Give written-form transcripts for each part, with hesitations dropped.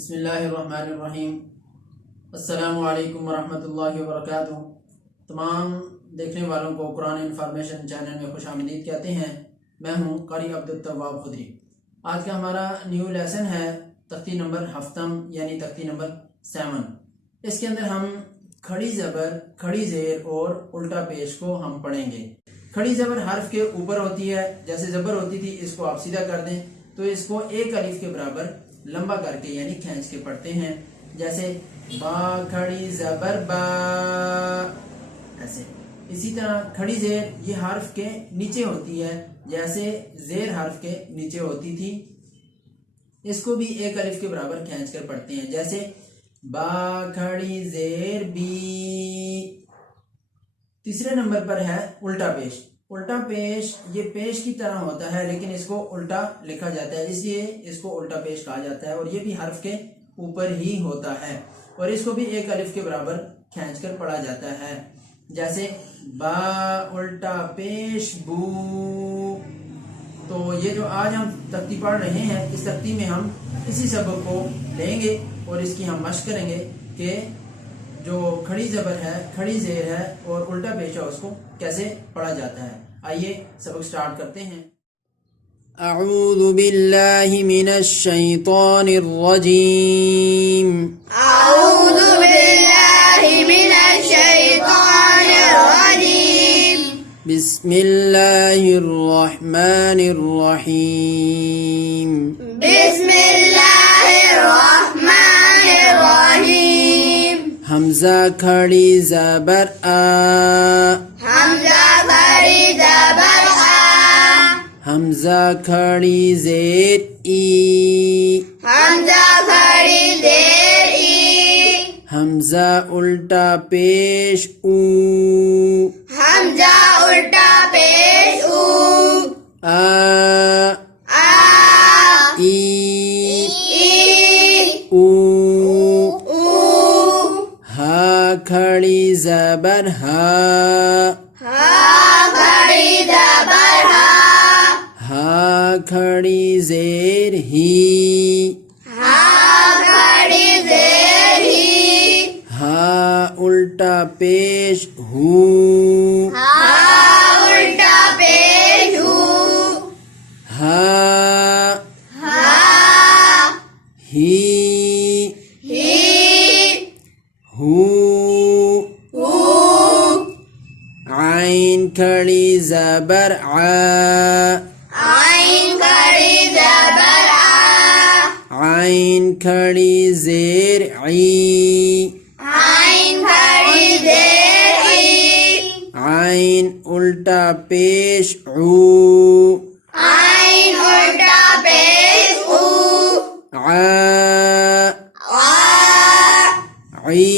बिस्मिल्लाहिर्रहमानिर्रहीम। अस्सलामु अलैकुम वरहमतुल्लाहि वबरकातुहू। तमाम देखने वालों को कुरान इन्फॉर्मेशन चैनल में खुश आमदीद कहते हैं। मैं हूँ कारी अब्दुल तव्वाब खुदरी। आज का हमारा न्यू लेसन है तख्ती नंबर हफ्तम यानी तख्ती नंबर 7। इसके अंदर हम खड़ी ज़बर, खड़ी ज़ेर और उल्टा पेश को हम पढ़ेंगे। खड़ी ज़बर हर्फ के ऊपर होती है, जैसे ज़बर होती थी इसको आप सीधा कर दें तो इसको एक अलिफ के बराबर लंबा करके यानी खींच के पढ़ते हैं। जैसे बा खड़ी ज़बर बा, ऐसे। इसी तरह खड़ी ज़ेर ये हर्फ के नीचे होती है, जैसे ज़ेर हर्फ के नीचे होती थी, इसको भी एक अलिफ के बराबर खींच कर पढ़ते हैं। जैसे बा खड़ी ज़ेर बी। तीसरे नंबर पर है उल्टा पेश। उल्टा पेश ये पेश की तरह होता है लेकिन इसको उल्टा लिखा जाता है, इसलिए इसको उल्टा पेश कहा जाता है। और ये भी हर्फ के ऊपर ही होता है और इसको भी एक अलिफ के बराबर खींच कर पढ़ा जाता है। जैसे बा उल्टा पेश बू। तो ये जो आज हम तख्ती पढ़ रहे हैं, इस तख्ती में हम इसी सबक को लेंगे और इसकी हम मशक करेंगे कि जो खड़ी ज़बर है, खड़ी ज़ेर है और उल्टा पेश है उसको कैसे पढ़ा जाता है। आइए सबक स्टार्ट करते हैं। अऊज़ु बिल्लाहि मिनश शैतानिर रजीम। अऊज़ु बिल्लाहि मिनश शैतानिर रजीम। बिस्मिल्लाहिर रहमानिर रहीम। बिस्मिल्लाहिर रहमानिर रहीम। हमजा खड़ी ज़बर आ। हमजा खड़ी ज़बर आ। हमजा खड़ी ज़ेर ई। हमजा खड़ी ज़ेर ई। हमजा उल्टा पेश ऊ। हमजा उल्टा पेश ऊ। आ ई ऊ। हा खड़ी ज़बर हा। खड़ी ज़बर हा। हा खड़ी ज़ेर ही। खड़ी ज़ेर ही। हा उल्टा पेश हू। उल्टा पेश हू। हा ही हू। आइन खड़ी ज़बर आ। आइन खड़ी ज़बर आ। आइन खड़ी ज़ेर ई। आइन खड़ी ज़ेर ई। आइन उल्टा पेश ऊ। आइन उल्टा पेश ऊ। ई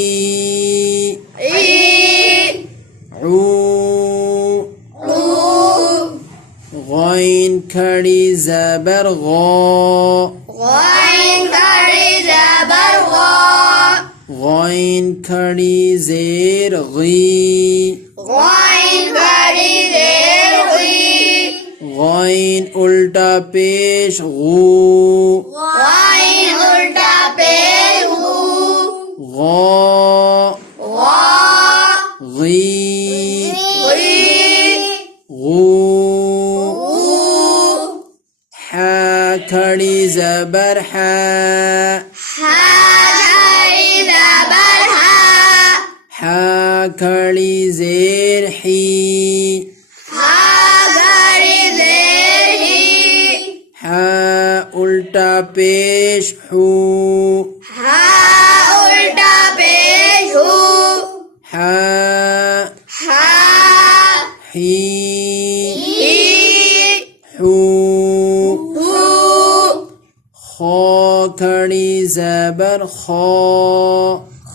ऊ। गौइन खड़ी ज़बर गौ। गौइन खड़ी ज़बर गौ। गौइन खड़ी ज़ेर गी। गौइन खड़ी ज़ेर गी। गौइन उल्टा पेश गू। गौइन उल्टा पेश गू। गौ गी गू। हा खड़ी ज़बर हा। खड़ी ज़बर हा। हा खड़ी ज़ेर ही। खड़ी ज़ेर ही। हा उल्टा पेश हू। उल्टा पेश हू। हा ही हू। खौ खड़ी ज़बर खौ।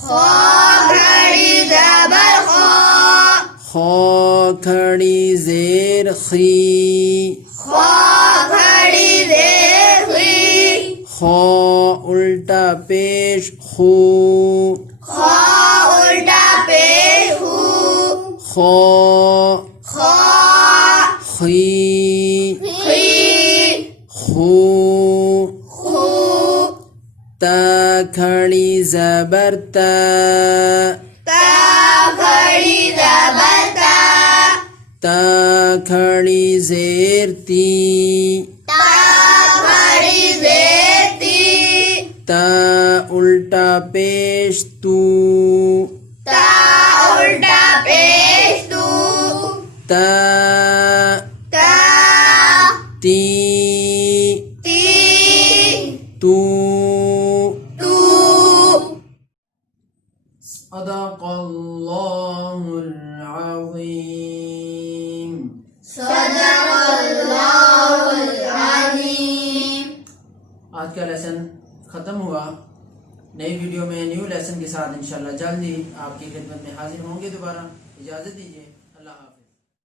खड़ी ज़बर खौ। खौ खड़ी ज़ेर खी। खड़ी ज़ेर खी। खौ उल्टा पेश खू। उल्टा पेश हू। खौ खी खी। खू। ता खड़ी ज़बर ता, ता खड़ी ज़बर ता, ता खड़ी ज़ेर ती, ता खड़ी ज़ेर ती, ता उल्टा पेश तू, ता उल्टा पेश तू, ता ता ती ती तू। तू। सदक़ल्लाहुल अज़ीम। सदक़ल्लाहुल अज़ीम। आज का लेसन ख़त्म हुआ। नई वीडियो में न्यू लेसन के साथ इंशाल्लाह जल्दी आपकी खिदमत में हाजिर होंगे। दोबारा इजाज़त दीजिए।